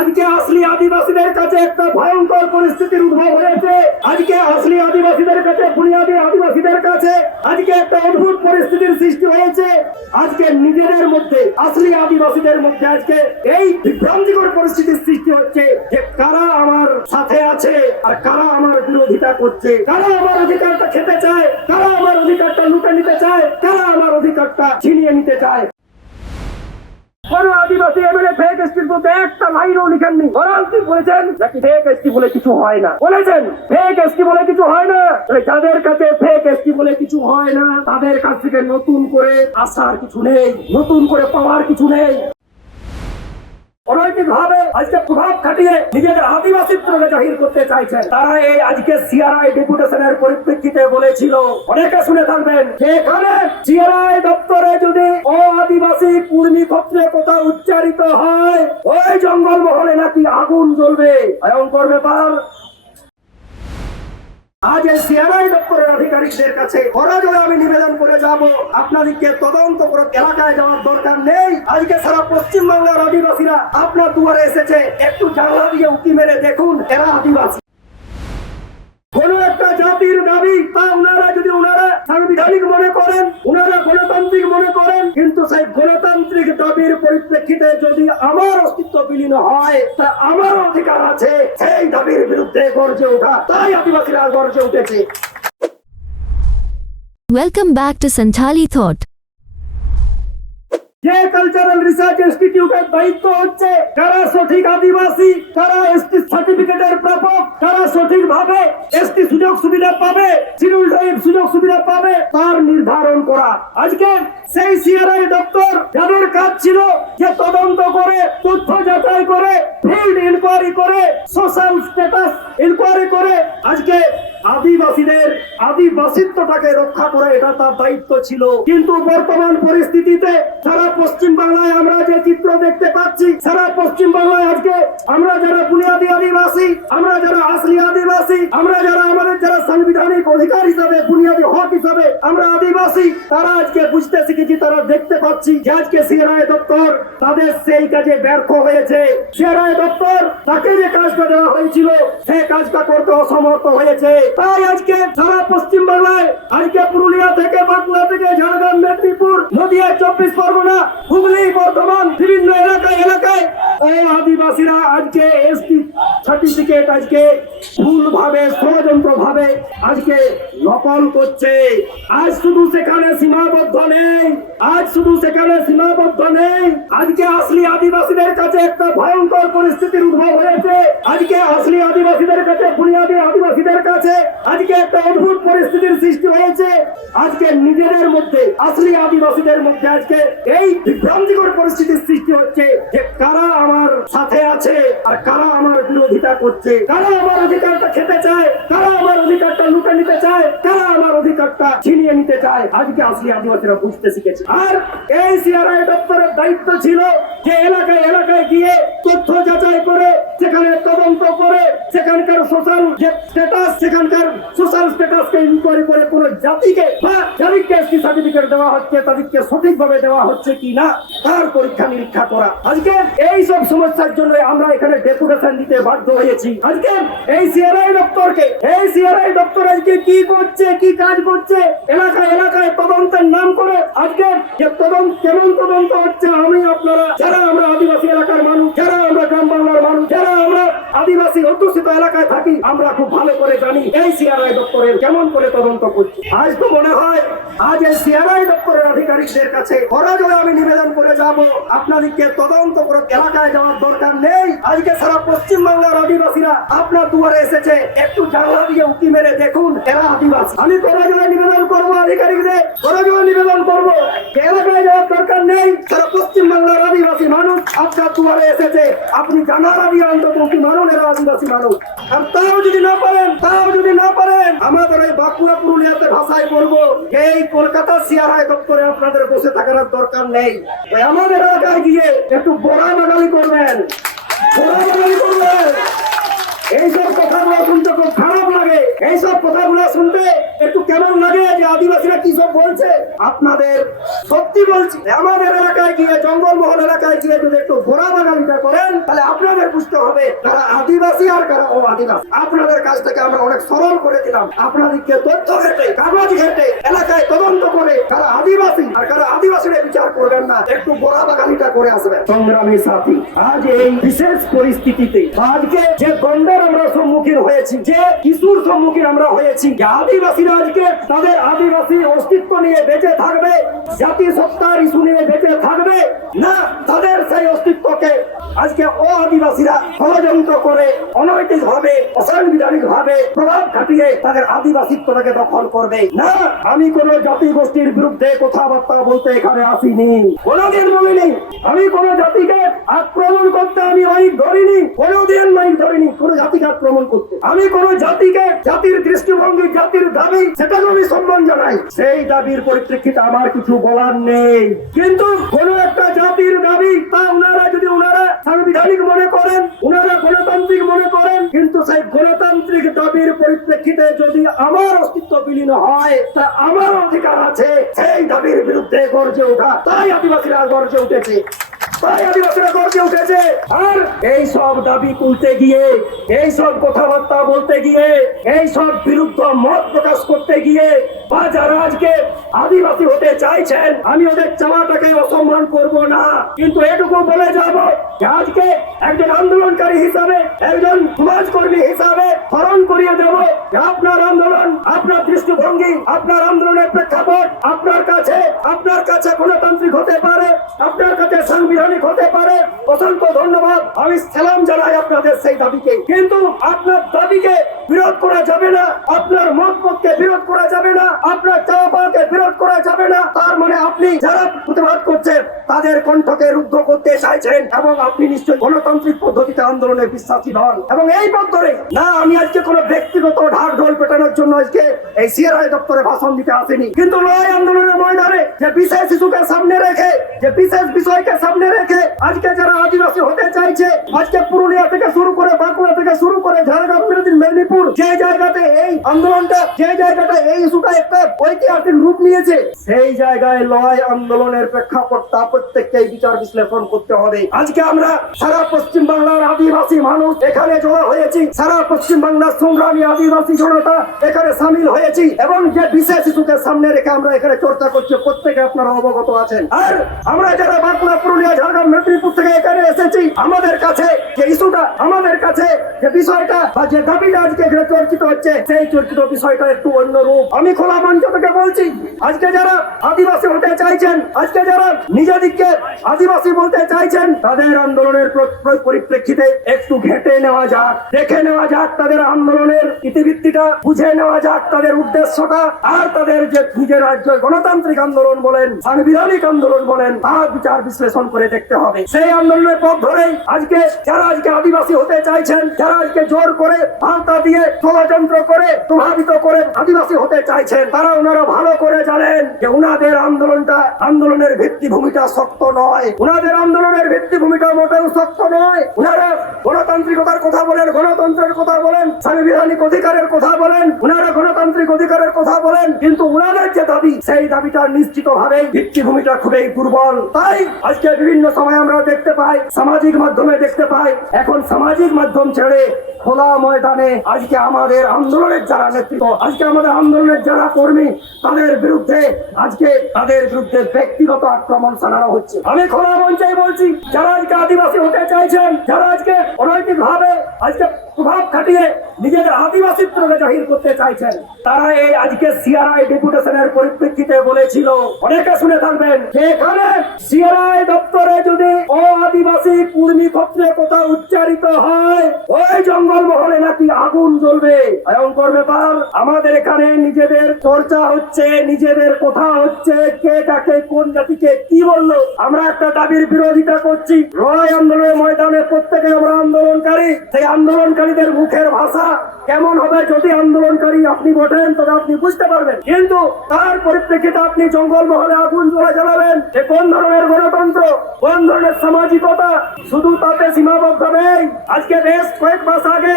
আজকে আসলি আদিবাসীদের কাছে একটা ভয়ঙ্কর পরিস্থিতির উদ্ভব হয়েছে। আজকে আসলি আদিবাসীদের কাছে, বুনিয়াদী আদিবাসীদের কাছে আজকে একটা অদ্ভুত পরিস্থিতির সৃষ্টি হয়েছে। আজকে নিজেদের মধ্যে, আসলি আদিবাসীদের মধ্যে আজকে এই বিভ্রান্তিকর পরিস্থিতির সৃষ্টি হচ্ছে যে কারা আমার সাথে আছে আর কারা আমার বিরোধিতা করছে, কারা আমার অধিকারটা খেতে চায়, কারা আমার অধিকারটা লুটে নিতে চায়, কারা আমার অধিকারটা ছিনিয়ে নিতে চায়। কোন আদিবাসী এমএলএ ফেক এসটির মধ্যে একটা লাইনও লিখেননি। বরং কি বলেছেন নাকি ফেক এসটি বলে কিছু হয় না, বলেছেন ফেক এসটি বলে কিছু হয় না। যাদের কাছে ফেক এসটি বলে কিছু হয় না তাদের কাছ থেকে নতুন করে আসার কিছু নেই, নতুন করে পাওয়ার কিছু নেই। অনৈতিক ভাবে আজকে প্রভাব খাটিয়ে নিজেদের আদিবাসীত্বকে জাহির করতে চাইছেন। তারা এই আজকে সিআরআই ডেপুটেশনের পরিপ্রেক্ষিতে বলেছিল, অনেকে শুনে থাকবেন, সেখানে সিআরআই দপ্তরে যদি আদিবাসী কুর্মী ক্ষত্রে কথা উচ্চারিত হয় ওই জঙ্গল মহলে নাকি আগুন জ্বলবে। ভয়ঙ্কর ব্যাপার। আজ এই সিআরআই দপ্তরের আধিকারিকদের কাছে বরাবর আমি নিবেদন করে যাব, আপনাদেরকে তদন্ত করে এলাকায় যাওয়ার দরকার নেই। আজকে সারা পশ্চিমবাংলার আদিবাসীরা আপনার দুয়ারে এসেছে, একটু জানলা দিয়ে উঁকি মেরে দেখুন এরা আদিবাসী। কোন একটা জাতির দাবি তা ওনারা সাংবিধানিক মনে করেন, ওনারা গণতান্ত্রিক মনে করেন, কিন্তু সেই গণতান্ত্রিক দাবির পরিপ্রেক্ষিতে যদি আমার অস্তিত্ব বিলীন হয় তা আমার অধিকার আছে সেই দাবির বিরুদ্ধে গর্জে ওঠা। তাই আদিবাসীরা গর্জে উঠেছে। Welcome back to Santali Thought. যে কালচারাল রিসার্চ ইনস্টিটিউটের দায়িত্ব হচ্ছে কারা সঠিক আদিবাসী, কারা এসটি সার্টিফিকেটের প্রাপক, কারা সঠিকভাবে এসটি সুযোগ সুবিধা পাবে, শিডিউল ট্রাইব সুযোগ সুবিধা পাবে তার নির্ধারণ করা। আজকে সেই সিআরআই দপ্তর যাদের কাজ ছিল যে তদন্ত করে, তথ্য যাচাই করে, ফিল্ড ইনকোয়ারি করে, সোশ্যাল স্ট্যাটাস ইনকোয়ারি করে আজকে আদিবাসীদের আদিবাসিত্বটাকে রক্ষা করে, এটা তার দায়িত্ব ছিল। কিন্তু বর্তমান পরিস্থিতিতে সারা পশ্চিম বাংলায় আমরা যে চিত্র দেখতে পাচ্ছি, সারা পশ্চিম বাংলায় আজকে আমরা যারা বুনিয়াদী আদিবাসী, আমরা যারা আসলি আদিবাসী, আমরা যারা আমাদের যারা সাংবিধানিক অধিকার হিসাবে, বুনিয়াদী হক হিসাবে আমরা আদিবাসী, তারা আজকে বুঝতে শিখেছি, তারা দেখতে পাচ্ছি যে আজকে সিআরআই দপ্তর তাদের সেই কাজে ব্যর্থ হয়েছে। সিআরআই দপ্তর তাকে যে কাজটা দেওয়া হয়েছিল সেই কাজটা করতে অসমর্থ হয়েছে। তাই আজকে সারা পশ্চিম বাংলায়, আজকে পুরুলিয়া থেকে, বাঁকুড়া থেকে, ঝাড়গ্রাম, মেদিনীপুর, নদিয়া, 24 পরগনা, হুগলি, বর্ধমান, বিভিন্ন এলাকায় এই আদিবাসীরা আজকে এসটি সার্টিফিকেট আজকে ভুলভাবে, ষড়যন্ত্র ভাবে আজকে নকল করছে। আজ শুধু সেখানে সীমাবদ্ধ নেই, আজকে আসলি আদিবাসীদের কাছে একটা ভয়ঙ্কর পরিস্থিতির উদ্ভব হয়েছে। আজকে আসলি আদিবাসীদের কাছে, বুনিয়াদী আদিবাসীদের কাছে আজকে একটা অদ্ভুত পরিস্থিতির সৃষ্টি হয়েছে। আজকে নিজেদের মধ্যে, আসলি আদিবাসীদের মধ্যে আজকে এই বিভ্রান্তিকর পরিস্থিতির সৃষ্টি হচ্ছে যে কারা আমার সাথে আছে আর কারা আমার বিরোধিতা করছে, কারা আমার অধিকারটা খেতে চায়, কারা আমার অধিকারটা লুটে নিতে চায়, কারা আমার অধিকারটা ছিনিয়ে নিতে চায়। আজকে আসলি আদিবাসীরা বুঝতে শিখেছে। আর এই সিআরআই দপ্তরের দায়িত্ব ছিল যে এলাকায় গিয়ে তথ্য যাচাই করে, সেখানে তদন্ত করে, সেখানকার সোশ্যাল স্ট্যাটাস, সেখানকার সোশ্যাল স্ট্যাটাসকে ইনকোয়ারি করে কোন জাতিকে বা যাদেরকে এসটি সার্টিফিকেট দেওয়া হচ্ছে তাদেরকে সঠিকভাবে দেওয়া হচ্ছে কিনা তার পরীক্ষা নিরীক্ষা করা। আজকে এই সব সমস্যার জন্য আমরা এখানে ডেপুটেশন দিতে বাধ্য হয়েছি। আজকে এই সিআরআই দপ্তর আজকে কি করছে, কি কাজ করছে, এলাকায় তদন্তের নাম করে আজকে যে কেমন তদন্ত হচ্ছে, আমি আপনারা যারা আমরা আদিবাসী এলাকার মানুষ, যারা আমরা গ্রাম বাংলার মানুষ, যারা আমরা আদিবাসী অধ্যুষিত এলাকায় থাকি, আমরা খুব ভালো করে জানি এই সিআরআই দপ্তরের কেমন করে তদন্ত করছে। আজ তো মনে হয় আজ এই সিআরআই দপ্তরের আধিকারিকদের কাছে বরাবর আমি নিবেদন করে যাব, আপনাদেরকে তদন্ত করে এলাকায় যাওয়ার দরকার নেই। আজকে সারা পশ্চিম বাংলার আদিবাসীরা আপনার দুয়ারে এসেছে, একটু জানলা দিয়ে উঁকি মেরে দেখুন এরা আদিবাসী। আমি বরাবর নিবেদন করবো, আধিকারিকদের বরাবর নিবেদন করবো, এলাকায় যাওয়ার দরকার নেই। সারা পশ্চিম বাংলার আদিবাসী মানুষ আপনার দুয়ারে এসেছে, আপনি জানালা দিয়ে অন্তত উঁকি মারুন এরা আদিবাসী মানুষ। আর তাও যদি না পারেন আমাদের এই বাঁকুড়া, পুরুলিয়াতে ভাষায় বলবো, এই কলকাতা সিআরআই দপ্তরে আপনাদের বসে থাকার দরকার নেই। আমাদের এলাকায় গিয়ে একটু বড়া বাঙালি করবেন। এইসব কথাগুলো শুনতে খুব খারাপ লাগে, এইসব কথাগুলো শুনতে একটু কেমন লাগে যে আদিবাসীরা কি সব বলছে। আপনাদের সত্যি বলছি, আমাদের এলাকায় গিয়ে জঙ্গলমহল এলাকায় গিয়ে যদি একটু ঘোরা বাগানটা করেন তাহলে আপনাদের বুঝতে হবে কারা আদিবাসী আর কারা ও আদিবাসী। আপনাদের কাছ থেকে আমরা অনেক সরল করে দিলাম, আপনাদেরকে তথ্য ঘেটে কাগজ ঘেটে এলাকায় তদন্ত করে কারা আদিবাসী আর কারা আদিবাসীরা বিচার করবেন না, একটু ঘোরা বাগানিটা করে আসবেন। সংগ্রামী সাথী, আজ এই বিশেষ পরিস্থিতিতে আজকে যে গন্ডের আমরা সম্মুখীন হয়েছি, যে কিছুর সম্মুখীন আমরা হয়েছি, যে আদিবাসীরা আজকে তাদের আদিবাসী অস্তিত্ব নিয়ে বেঁচে থাকবে, জাতিসত্তার ইস্যু নিয়ে বেঁচে থাকবে না, তাদের সেই অস্তিত্বকে আজকে ও আদিবাসীরা ষড়যন্ত্র করে অনৈতিক ভাবে অসাংবিধানিক ভাবে প্রভাব খাটিয়ে তাদের আদিবাসিত্বটাকে দখল করবে না। আমি কোন জাতি গোষ্ঠীর বিরুদ্ধে কথাবার্তা বলতে এখানে আসিনি, কোনদিন বলিনি। আমি কোন জাতিকে আক্রমণ করতে আমি অনেক ধরিনি, কোনদিন নাই ধরিনি কোন জাতিকে আক্রমণ করতে। আমি কোন জাতিকে জাতির দৃষ্টিভঙ্গি জাতির দাবি সেটাকে আমি সম্মান জানাই, সেই দাবির পরিপ্রেক্ষিতে আমার কিছু বলার নেই। কিন্তু কোন একটা জাতির দাবি তা ওনারা যদি ওনারা সাংবিধানিক মনে করেন, ওনারা গণতান্ত্রিক মনে করেন, কিন্তু সেই গণতান্ত্রিক দাবির পরিপ্রেক্ষিতে যদি আমার অস্তিত্ব বিলীন হয় তা আমার অধিকার আছে সেই দাবির বিরুদ্ধে গর্জে ওঠা। তাই আদিবাসীরা গর্জে উঠেছে, তাই আদিবাসীরা গর্জে উঠেছে। আর এই সব দাবি তুলতে গিয়ে, এই সব কথাবার্তা বলতে গিয়ে, এই সব বিরুদ্ধ মত প্রকাশ করতে গিয়ে বা যারা আজকে আদিবাসী হতে চাইছেন, আমি ওদের চাওয়াটাকে অসম্মান করব না, কিন্তু এটুকু বলে যাব যে আজকে একজন আন্দোলনকারী হিসাবে, একজন সমাজকর্মী হিসাবে স্মরণ করিয়ে দেব যে আপনার আন্দোলন, আপনার দৃষ্টিভঙ্গি, আপনার আন্দোলনের প্রেক্ষাপট আপনার কাছে গণতান্ত্রিক হতে পারে, আপনার কাছে সাংবিধানিক হতে পারে। অসংখ্য ধন্যবাদ, আমি সালাম জানাই আপনাদের সেই দাবিকে। কিন্তু আপনার দাবিকে বিরোধ করা যাবে না, আপনার মতকে বিরোধ করা যাবে না, আপনার চাওয়াকে বিরোধ করা যাবে না। তার মানে আপনি যারা প্রতিবাদ করছেন তাদের কণ্ঠকে রুদ্ধ করতে চাইছেন এবং আপনি নিশ্চয়ই গণতান্ত্রিক পদ্ধতিতে আন্দোলনে বিশ্বাসী নন। এবং এই পথ ধরে না, আমি আজকে কোনো ব্যক্তিগত ঢাক ঢোল পেটানোর জন্য আজকে এই সিআরআই দপ্তরে ভাষণ দিতে আসেনি, কিন্তু লড়াই আন্দোলনের ময়দানে যে বিশেষ ইস্যুকে সামনে রেখে, যে বিশেষ বিষয়কে সামনে রেখে আজকে যারা আদিবাসী হতে চাইছে, আজকে পুরুলিয়া থেকে শুরু করে বাঁকুড়া থেকে শুরু করে ঝাড়গ্রাম, মেদিনীপুর, যে জায়গাতে এই আন্দোলনটা, যে জায়গাটা এই ইস্যুটা একটা ঐতিহাসিক রূপ নিয়েছে, সেই জায়গায় লড়াই আন্দোলনের প্রেক্ষাপটটা প্রত্যেককে বিচার বিশ্লেষণ করতে হবে। আজকে আমরা সারা পশ্চিম বাংলার আদিবাসী মানুষ এখানে জড়ো হয়েছি, সারা পশ্চিম বাংলার সংগ্রামী আদিবাসী জনতা এখানে সামিল হয়েছি এবং যে বিশেষ ইস্যুকে সামনে রেখে আমরা এখানে চর্চা করছি প্রত্যেকে আপনারা অবগত আছেন। আর আমরা যারা বাঁকুড়া, পুরুলিয়া, ঝাড়গ্রাম, মেদিনীপুর থেকে এখানে এসেছি, আমাদের কাছে যে ইস্যুটা, আমাদের কাছে যে বিষয়টা বা যে দাবিটা আজকে এখানে চর্চিত হচ্ছে, সেই চর্চিত বিষয়টা একটু অন্য রূপ। আমি খোলা মঞ্চ থেকে বলছি, আজকে যারা আদিবাসী হতে চাইছেন, আজকে যারা নিজেদেরকে আদিবাসী বলতে চাইছেন, তাদের আন্দোলনের পরিপ্রেক্ষিতে একটু ঘেঁটে নেওয়া যাক, দেখে নেওয়া যাক তাদের আন্দোলনের ইতিবৃত্তিটা, বুঝে নেওয়া যাক তাদের উদ্দেশ্যটা, আর তাদের যে নিজের রাজ্য গণতান্ত্রিক আন্দোলন বলেন, সাংবিধানিক আন্দোলন বলেন, তার বিচার বিশ্লেষণ করে দেখতে হবে। সেই আন্দোলনের পথ ধরেই আজকে যারা আজকে আদিবাসী হতে চাইছেন, যারা আজকে জোর করে ভাতা দিয়ে ষড়যন্ত্র করে প্রভাবিত করে আদিবাসী হতে চাইছেন, তারা ওনারা ভালো করে জানেন যে উনাদের আন্দোলনের ভিত্তিভূমিটা শক্ত নয়, উনাদের আন্দোলনের ভিত্তিভূমিটা মোটেও শক্ত নয়। উনারা গণতান্ত্রিকতার কথা বলেন, গণতন্ত্রের কথা বলেন, সাংবিধানিক অধিকারের কথা বলেন, উনারা গণতান্ত্রিক অধিকারের কথা বলেন, কিন্তু উনাদের যে দাবি, সেই দাবিটা নিশ্চিতভাবে ভিত্তিভূমিটা খুবই দুর্বল। তাই আজকে বিভিন্ন সময় আমরা দেখতে পাই, সামাজিক মাধ্যমে দেখতে পাই, এখন সামাজিক মাধ্যম ছেড়ে খোলা ময়দানে আজকে আমাদের আন্দোলনের যারা নেতৃত্ব, আজকে আমাদের আন্দোলনের যারা কর্মী, তাদের বিরুদ্ধে ব্যক্তিগত আক্রমণ চালানো হচ্ছে। আমি খোলা মঞ্চে বলছি, যারা আজকে আদিবাসী হতে চাইছেন, যারা আজকে অনৈতিক ভাবে আজকে প্রভাব খাটিয়ে নিজেদের আদিবাসীত্বকে জাহির করতে চাইছেন, তারা এই আজকে সিআরআই ডেপুটেশনের পরিপ্রেক্ষিতে বলেছিল, অনেকে শুনে থাকবেন, এখানে সিআরআই দপ্তরে যদি ও আদিবাসী কুর্মী ক্ষত্রে কথা উচ্চারিত হয়, ওই জঙ্গল মহলে নাকি আগুন জ্বলবে। ভয়ঙ্কর ব্যাপার। আমাদের এখানে নিজেদের চর্চা হচ্ছে, নিজেদের কথা হচ্ছে, কে কাকে কোন জাতিকে কি বললো। আমরা একটা দাবির বিরোধিতা করছি, লড়াই আন্দোলনের ময়দানে প্রত্যেকে আমরা আন্দোলনকারী, সেই আন্দোলনকারীদের মুখের ভাষা অবস্থা কেমন হবে যদি আন্দোলনকারী আপনি ওঠেন, তবে আপনি বুঝতে পারবেন। কিন্তু তার পরিপ্রেক্ষিতে আপনি জঙ্গলমহলে আগুন জ্বালাবেন, যে কোন ধরনের গণতন্ত্র, কোন ধরনের সামাজিকতা। শুধু তাতে সীমাবদ্ধ নেই। আজকে বেশ কয়েক মাস আগে,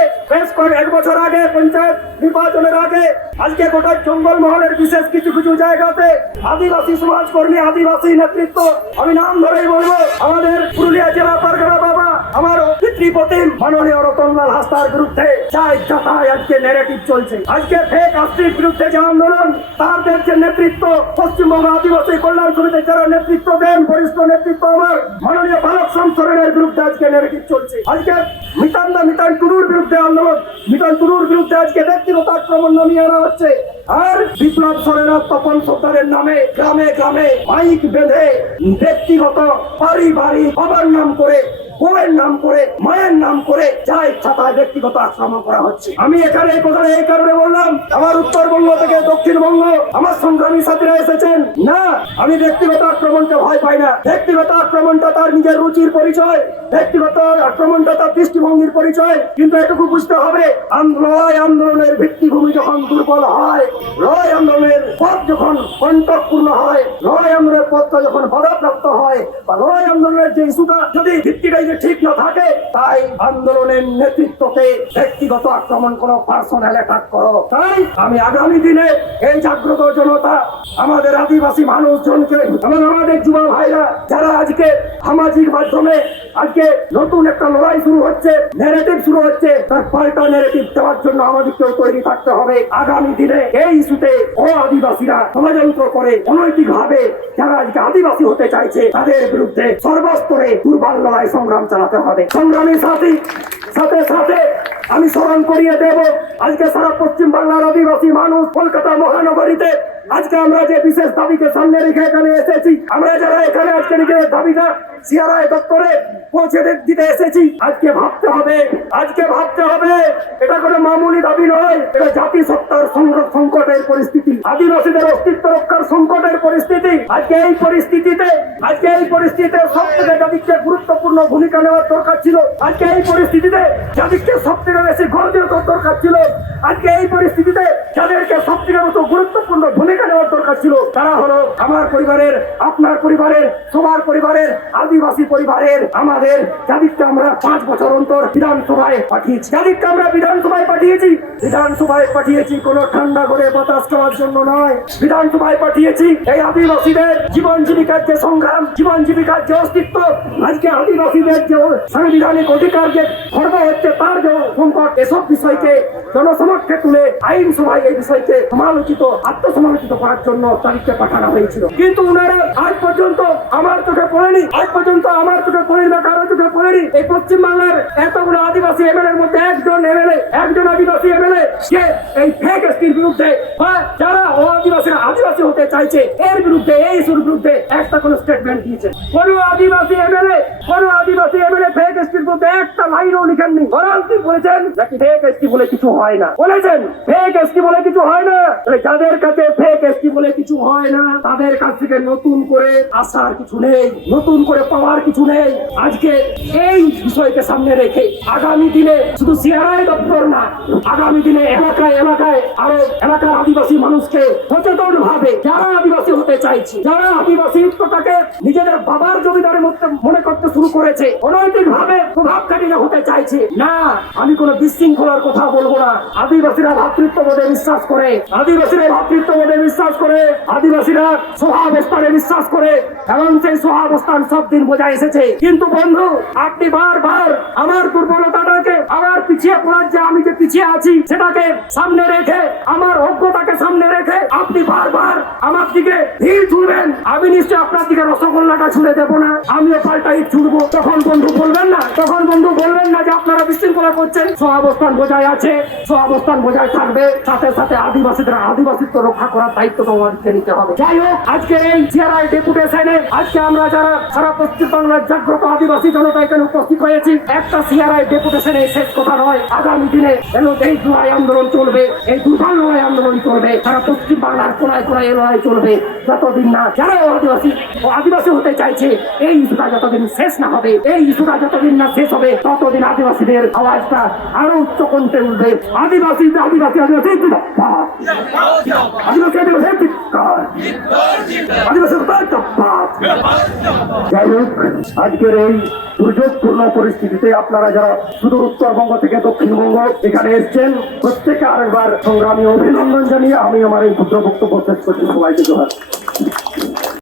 এক বছর আগে, পঞ্চায়েত নির্বাচনের আগে, আজকে গোটা জঙ্গলমহলের বিশেষ কিছু কিছু জায়গাতে আদিবাসী সমাজকর্মী, আদিবাসী নেতৃত্ব, আমি নাম ধরেই বলবো, আমাদের পুরুলিয়া জেলা পারগনা বাবা, আমার পিতৃপতিম মাননীয় রতনলাল হাসদার বিরুদ্ধে যা ইচ্ছা তাই আজকে ন্যারেটিভ চলছে। আজকে ফেক আশ্রির বিরুদ্ধে যে আন্দোলন, তাদের যে নেতৃত্ব, পশ্চিমবঙ্গ আদিবাসী কল্যাণ সমিতির যারা নেতৃত্ব দেন, বরিষ্ঠ নেতৃত্ব আমার মাননীয় বালক সোরেনের বিরুদ্ধে আজকে ন্যারেটিভ চলছে। আজকে মিতান টুডুর বিরুদ্ধে আন্দোলন, মিতান টুডুর বিরুদ্ধে আজকে ব্যক্তিগত আক্রমণ নামিয়ে আনা হচ্ছে। আর বিপ্লব সোরেন আর তপন সর্দারের নামে গ্রামে গ্রামে মাইক বেঁধে ব্যক্তিগত পারিবারিক বাবার নাম করে, বউয়ের নাম করে, মায়ের নাম করে যা ইচ্ছা তাই ব্যক্তিগত আক্রমণ করা হচ্ছে। আমি এখানে এই কথাটা এই কারণে বললাম, আমার উত্তরবঙ্গ থেকে দক্ষিণবঙ্গ আমার সংগ্রামী সাথীরা এসেছেন না, আমি ব্যক্তিগত আক্রমণকে ভয় পাই না। ব্যক্তিগত আক্রমণটা তার নিজের রুচির পরিচয়, ব্যক্তিগত আক্রমণটা তার দৃষ্টিভঙ্গির পরিচয়। কিন্তু এটুকু বুঝতে হবে, লড়াই আন্দোলনের ভিত্তিভূমি যখন দুর্বল হয়, লড়াই আন্দোলনের পথ যখন কণ্টকপূর্ণ হয়, লড়াই আন্দোলনের পথটা যখন বাধাপ্রাপ্ত হয়, বা লড়াই আন্দোলনের যে ইস্যুটা যদি ভিত্তিটাই ঠিক না থাকে, তাই আন্দোলনের নেতৃত্বকে ব্যক্তিগত আক্রমণ করো, পার্সোনাল অ্যাটাক করো। তাই আমি আগামী দিনে এই জাগ্রত জনতা, আমাদের আদিবাসী মানুষজনকে এবং আমাদের যুবা ভাইরা যারা আজকে সামাজিক মাধ্যমে আজকে নতুন একটা লড়াই শুরু হচ্ছে, ন্যারেটিভ শুরু হচ্ছে, তার পাল্টা ন্যারেটিভ দেওয়ার জন্য আমাদেরকেও তৈরি থাকতে হবে। আগামী দিনে এই ইস্যুতে আদিবাসীরা ষড়যন্ত্র করে অনৈতিক ভাবে যারা আজকে আদিবাসী হতে চাইছে, তাদের বিরুদ্ধে সর্বস্তরে দুর্বল লড়াই সংগ্রাম চালাতে হবে। সংগ্রামী সাথে সাথে আমি স্মরণ করিয়ে দেব, আজকে সারা পশ্চিম বাংলার আদিবাসী মানুষ কলকাতা মহানগরীতে আজকে আমরা যে বিশেষ দাবিকে সামনে রেখে এখানে এসেছি, আমরা যারা এখানে আজকে নিজের দাবিটা সিআরআই দপ্তরে পৌঁছে দিতে এসেছি, আজকে ভাবতে হবে এটা কোনো মামুলি দাবি নয়, এটা জাতিসত্তার সংকটের পরিস্থিতি, আদিবাসীদের অস্তিত্ব রক্ষার সংকটের পরিস্থিতি। আজকে এই পরিস্থিতিতে সব থেকে যাদেরকে গুরুত্বপূর্ণ ভূমিকা নেওয়ার দরকার ছিল, আজকে এই পরিস্থিতিতে যাদেরকে সব থেকে বেশি গর্জের দরকার ছিল, আজকে এই পরিস্থিতিতে যাদেরকে সব থেকে মতো গুরুত্বপূর্ণ ভূমিকা নেওয়ার দরকার ছিল, তারা হলো আমার পরিবারের, আপনার পরিবারের, সবার পরিবারের, আদিবাসী পরিবারের, আমাদের যাদেরকে আমরা 5 বছর অন্তর বিধানসভায় পাঠিয়েছি কোনো ঠান্ডা করে বাতাস খাওয়ার জন্য নয়, বিধানসভায় পাঠিয়েছি এই আদিবাসীদের জীবন জীবিকার যে সংগ্রাম, জীবন জীবিকার যে অস্তিত্ব, আজকে আদিবাসীদের যে সাংবিধানিক অধিকার যে খর্ব হচ্ছে, তার যে সংকট, এসব বিষয়কে জনসমক্ষে তুলে আইনসভায় এই বিষয়কে আত্মসমালোচিত করার জন্য তারিখকে পাঠানো হয়েছিল। কিন্তু উনারা আজ পর্যন্ত আমার চোখে পড়েনি, বা কারো চোখে পড়েনি এই পশ্চিমবাংলার এতগুলো আদিবাসী এমএলএর মধ্যে একজন আদিবাসী এমএলএ যে এই ফেক এসটির বিরুদ্ধে বা যারা আদিবাসীরা আদিবাসী হতে চাইছে এর বিরুদ্ধে, এই ইস্যুর বিরুদ্ধে একটা কোনো স্টেটমেন্ট দিয়েছে। কোন আদিবাসী এমএলএ ফেক এসটির বিরুদ্ধে একটা লাইনও লিখেননি। কি বলেছেন নাকি ফেক এসটি বলে কিছু হয় না, বলেছেন ফেক এসটি বলে কিছু হয় না। যাদের কাছে ফেক এসটি বলে কিছু হয় না, তাদের কাছ থেকে নতুন করে আসার কিছু নেই, নতুন করে পাওয়ার কিছু নেই। আজকে এই বিষয়কে সামনে রেখে আগামী দিনে শুধু সিআরআই দপ্তর না, আগামী দিনে এলাকায় আরো এলাকার আদিবাসী মানুষকে সচেতন ভাবে যারা আদিবাসী হতে চাইছে, যারা আদিবাসীত্বটাকে নিজেদের বাবার জমিদারের মধ্যে মনে করতে শুরু করেছে, অনৈতিক ভাবে প্রভাবকারীরা হতে চাইছে না, আমি কোনো বিশৃঙ্খলার কথা বলবো না। আদিবাসীরা ভ্রাতৃত্ববোধে বিশ্বাস করে, আদিবাসীরা সহাবস্থানে বিশ্বাস করে, এবং সেই সহাবস্থান সব দিন বোঝা এসেছে। কিন্তু বন্ধু, আপনি বারবার আমার দুর্বলতাটাকে, আমার পিছিয়ে পড়ার যে আমি যে পিছিয়ে আছি সেটাকে সামনে রেখে, আমার অজ্ঞতাকে সামনে রেখে আপনি বারবার আমার দিকে ঢিল ছুড়বেন। আমি নিশ্চয় আপনার দিকে রসগোল্লাটা ছুড়ে দেবো না, আমিও পাল্টাই ছুড়বো। তখন বন্ধু বলবেন না যে আপনারা বিশৃঙ্খলা করছেন। সহাবস্থান বজায় আছে, সহাবস্থান বজায় থাকবে, সাথে আদিবাসীত্ব রক্ষা করার দায়িত্ব আমাদেরকে নিতে হবে। যাই হোক, আজকে এই সিআরআই ডেপুটেশনে আজকে আমরা যারা সারা পশ্চিম বাংলার জাগ্রত আদিবাসী জনতা এখানে উপস্থিত হয়েছি, একটা সিআরআই ডেপুটেশনে শেষ কথা নয়। নয়, আগামী দিনে এই জুলাই আন্দোলন চলবে, এই দুর্বল লড়াই আন্দোলন চলবে, সারা পশ্চিম বাংলার কোনায় কোনায় এই লড়াই চলবে যতদিন না যারা আদিবাসী হতে চাইছে এই ইস্যুটা যতদিন শেষ না হবে, এই ইস্যুটা যতদিন না শেষ হবে ততদিন আদিবাসীদের আওয়াজটা আরো উচ্চ কণ্ঠে উঠবে। আদিবাসী আদিবাসী আদিবাসী জিন্দাবাদ, আদিবাসী আদিবাসী চিৎকার, আদিবাসী জিন্দাবাদ। যাই হোক, আজকের এই দুর্যোগপূর্ণ পরিস্থিতিতে আপনারা যারা সুদূর উত্তরবঙ্গ থেকে দক্ষিণবঙ্গ এখানে এসছেন প্রত্যেকে আরেকবার সংগ্রামী অভিনন্দন জানিয়ে আমি আমার এই ক্ষুদ্র বক্তব্য শেষ করছি। সবাইকে জোহার।